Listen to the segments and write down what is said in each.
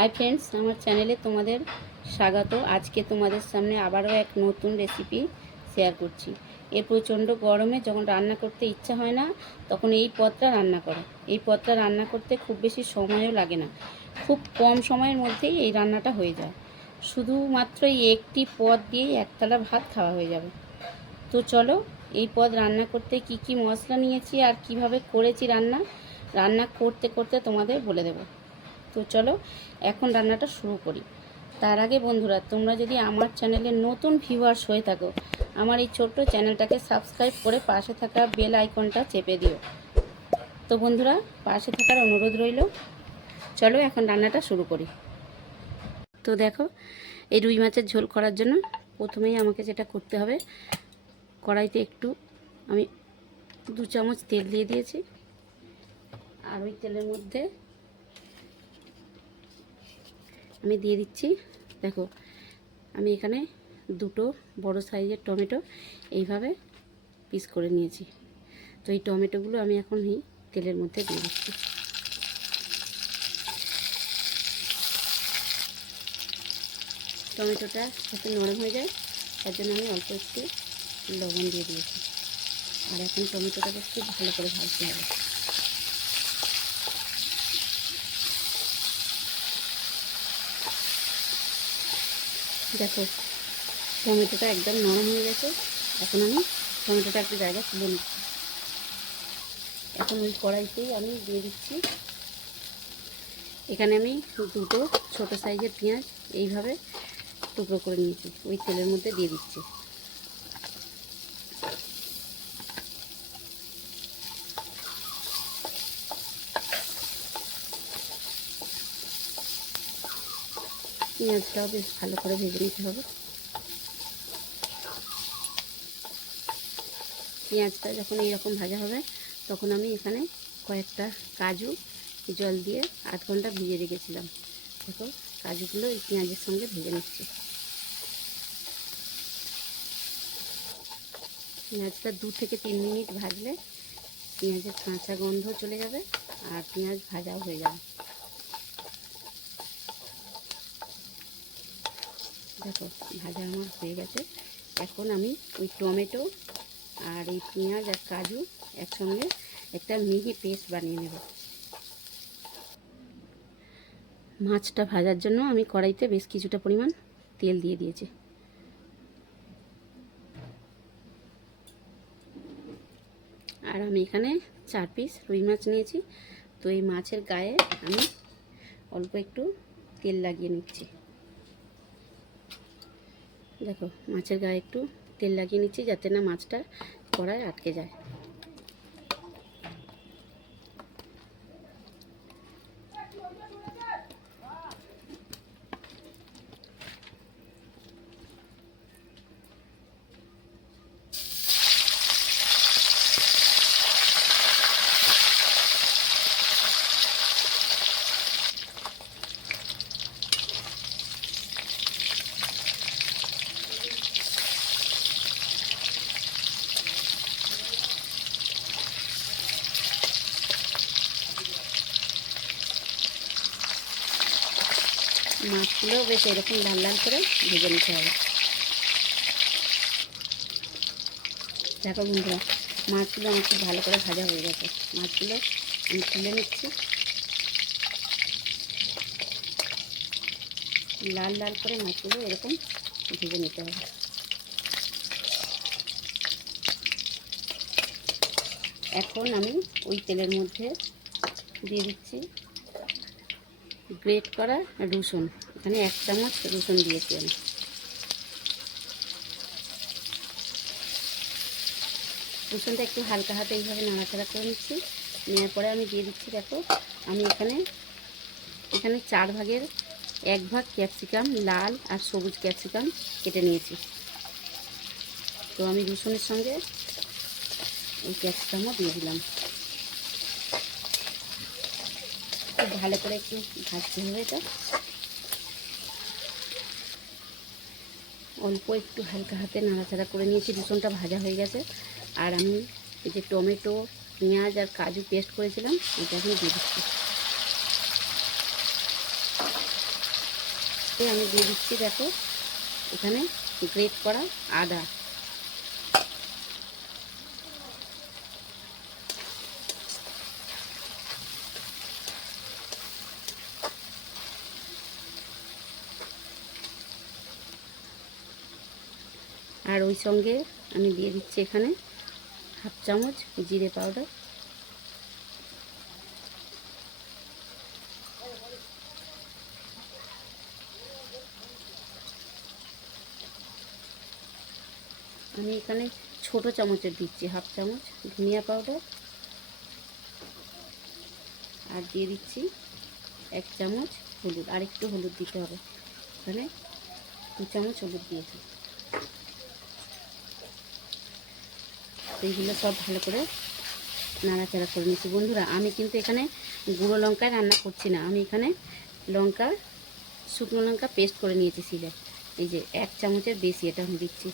Hi friends, আমার চ্যানেলে তোমাদের স্বাগত। আজকে তোমাদের সামনে আবারও এক নতুন রেসিপি শেয়ার করছি। এই প্রচণ্ড গরমে যখন রান্না করতে ইচ্ছা হয় না, তখন এই পদটা রান্না করো। এই পদটা রান্না করতে খুব বেশি সময়ও লাগে না, খুব কম সময়ের মধ্যেই এই রান্নাটা হয়ে যায়। শুধুমাত্র এই একটি পদ দিয়েই একতলা ভাত খাওয়া হয়ে যাবে। তো চলো, এই পদ রান্না করতে কি কি মশলা নিয়েছি আর কিভাবে করেছি রান্না করতে করতে তোমাদের বলে দেবো। তো চলো এখন রান্নাটা শুরু করি। তার আগে বন্ধুরা, তোমরা যদি আমার চ্যানেলে নতুন ভিউয়ার্স হয়ে থাকো, আমার এই ছোট্ট চ্যানেলটাকে সাবস্ক্রাইব করে পাশে থাকা বেল আইকনটা চেপে দিও। তো বন্ধুরা, পাশে থাকার অনুরোধ রইল। চলো এখন রান্নাটা শুরু করি। তো দেখো, এই রুই মাছের ঝোল করার জন্য প্রথমেই আমাকে যেটা করতে হবে, কড়াইতে একটু আমি 2 চামচ তেল দিয়ে দিয়েছি। আর ওই তেলের মধ্যে আমি দিয়ে দিচ্ছি, দেখো আমি এখানে 2টো বড় সাইজের টমেটো এইভাবে পিস করে নিয়েছি। তো এই টমেটোগুলো আমি এখন এই তেলের মধ্যে দিয়ে দিচ্ছি। টমেটোটা যাতে নরম হয়ে যায় তার জন্য আমি অল্প একটু লবণ দিয়ে দিয়েছি। আর এখন টমেটোটাকে খুব ভালো করে ভাজতে হবে। দেখো টমেটোটা একদম নরম হয়ে গেছে। এখন আমি টমেটোটা একটু জায়গায় তুলে নিচ্ছি। এখন ওই কড়াইতেই আমি দিয়ে দিচ্ছি, এখানে আমি 2টো ছোটো সাইজের পেঁয়াজ এইভাবে টুকরো করে নিয়েছি, ওই তেলের মধ্যে দিয়ে দিচ্ছি। পেঁয়াজটাও বেশ ভালো করে ভেজে নিতে হবে। পেঁয়াজটা যখন এইরকম ভাজা হবে, তখন আমি এখানে কয়েকটা কাজু জল দিয়ে 8 ঘন্টা ভিজিয়ে রেখেছিলাম। দেখো কাজুগুলো এই পেঁয়াজের সঙ্গে ভেজে নিচ্ছি। পেঁয়াজটা 2 থেকে 3 মিনিট ভাজলে পেঁয়াজের কাঁচা গন্ধ চলে যাবে আর পেঁয়াজ ভাজাও হয়ে যাবে। দেখো ভাজা আমার হয়ে গেছে। এখন আমি ওই টমেটো আর এই পেঁয়াজ আর কাজু একসঙ্গে একটা মিহি পেস্ট বানিয়ে নেব। মাছটা ভাজার জন্য আমি কড়াইতে বেশ কিছুটা পরিমাণ তেল দিয়ে দিয়েছি। আর আমি এখানে 4 পিস রুই মাছ নিয়েছি। তো এই মাছের গায়ে আমি অল্প একটু তেল লাগিয়ে নিচ্ছি। দেখো মাছের গায়ে একটু তেল লাগিয়ে নিচ্ছি যাতে না মাছটা কড়ায় আটকে যায়। মাছগুলো বেশ এরকম লাল লাল করে ভেজে নিতে হবে। দেখো বন্ধুরা, মাছগুলো আমার খুব ভালো করে ভাজা হয়ে গেছে। মাছগুলো আমি তুলে নিচ্ছি। লাল লাল করে মাছগুলো এরকম ভেজে নিতে হবে। এখন আমি ওই তেলের মধ্যে দিয়ে দিচ্ছি গ্রেট করা রসুন। এখানে 1 চামচ রসুন দিয়েছি আমি। রসুনটা একটু হালকা হাতে এইভাবে নাড়াচাড়া করে নিচ্ছি। নেওয়ার পরে আমি দিয়ে দিচ্ছি, দেখো আমি এখানে 4 ভাগের 1 ভাগ ক্যাপসিকাম, লাল আর সবুজ ক্যাপসিকাম কেটে নিয়েছি। তো আমি রসুনের সঙ্গে এই ক্যাপসিকামও দিয়ে দিলাম। খুব ভালো করে একটু ভাজতে হবে। এটা অল্প একটু হালকা হাতে নাড়াচাড়া করে নিয়েছি। রসুনটা ভাজা হয়ে গেছে। আর আমি এই যে টমেটো, পেঁয়াজ আর কাজু পেস্ট করেছিলাম, এটা এখন দিয়ে দিচ্ছি। আমি দিয়ে দিচ্ছি দেখো এখানে গ্রেট করা আদা। আর ওই সঙ্গে আমি দিয়ে দিচ্ছি এখানে হাফ চামচ জিরে পাউডার। আমি এখানে ছোট চামচের দিচ্ছি হাফ চামচ ধনিয়া পাউডার। আর দিয়ে দিচ্ছি 1 চামচ হলুদ, আর একটু হলুদ দিতে হবে, এখানে 2 চামচ হলুদ দিয়েছি। এইগুলো সব ভালো করে নাড়াচাড়া করে নিচ্ছি। বন্ধুরা আমি কিন্তু এখানে গুঁড়ো লঙ্কায় রান্না করছি না, আমি এখানে শুকনো লঙ্কা পেস্ট করে নিয়েছি শিলে। এই যে 1 চামচের বেশি এটা আমি দিচ্ছি।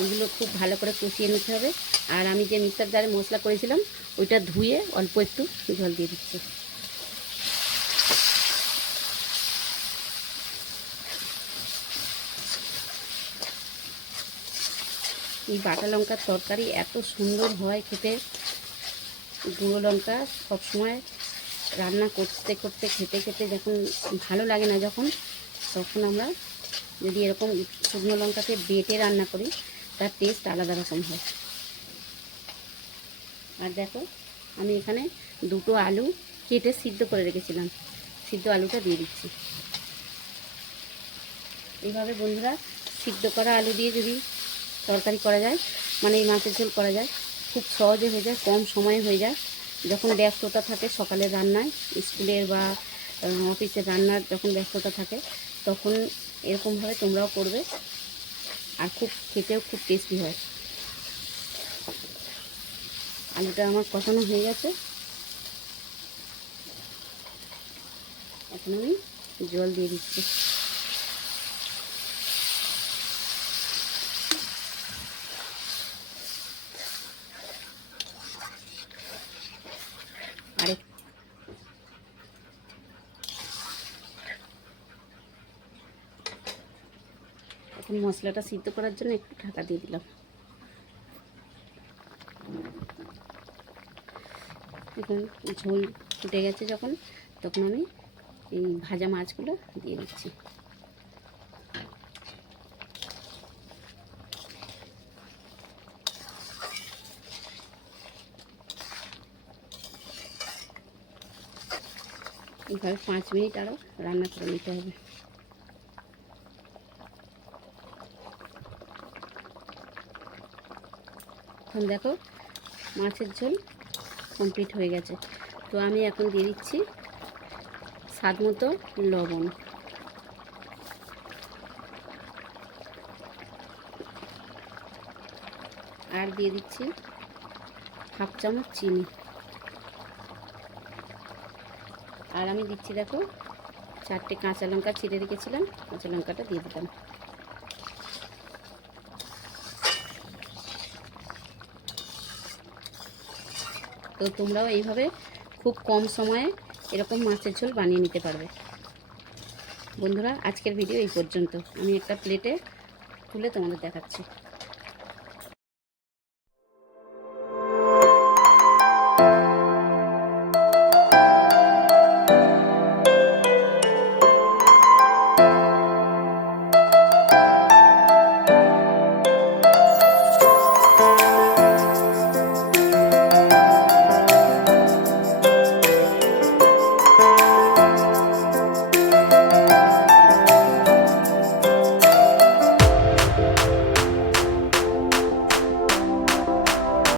ওইগুলো খুব ভালো করে কষিয়ে নিতে হবে। আর আমি যে মিক্সার জারে মশলা করেছিলাম ওইটা ধুয়ে অল্প একটু জল দিয়ে দিচ্ছি। এই বাটা লঙ্কার তরকারি এত সুন্দর হয় খেতে। গুঁড়ো লঙ্কা সবসময় রান্না করতে করতে খেতে খেতে যখন ভালো লাগে না, তখন আমরা যদি এরকম শুকনো লঙ্কাকে বেটে রান্না করি তার টেস্ট আলাদা রকম হয়। আর দেখো আমি এখানে 2টো আলু কেটে সিদ্ধ করে রেখেছিলাম, সিদ্ধ আলুটা দিয়ে দিচ্ছি। এইভাবে বন্ধুরা সিদ্ধ করা আলু দিয়ে যদি তরকারি করা যায়, মানে এই মাছের ঝোল করা যায়, খুব সহজে হয়ে যায়, কম সময়ে হয়ে যায়। যখন ব্যস্ততা থাকে সকালের রান্নায়, স্কুলের বা অফিসের রান্নার যখন ব্যস্ততা থাকে তখন এরকমভাবে তোমরাও করবে, আর খেতেও খুব টেস্টি হয়। আলুটা আমার কষানো হয়ে গেছে, এখন আমি জল দিয়ে দিচ্ছি। আর এখন মশলাটা সিদ্ধ করার জন্য একটু ঢাকা দিয়ে দিলাম। এখন ঝোল ফুটে গেছে তখন আমি এই ভাজা মাছগুলো দিয়ে দিচ্ছি। এইভাবে 5 মিনিট আরও রান্না করে নিতে হবে। এখন দেখো মাছের ঝোল কমপ্লিট হয়ে গেছে। তো আমি এখন দিয়ে দিচ্ছি স্বাদ মতো লবণ। আর দিয়ে দিচ্ছি হাফ চামচ চিনি। আর আমি দিচ্ছি দেখো 4টে কাঁচা লঙ্কা ছিঁড়ে রেখেছিলাম, কাঁচা লঙ্কাটা দিয়ে দিলাম। তো তোমরাও এইভাবে খুব কম সময়ে এরকম মাছের ঝোল বানিয়ে নিতে পারবে। বন্ধুরা আজকের ভিডিও এই পর্যন্ত। আমি একটা প্লেটে তুলে তোমাদের দেখাচ্ছি।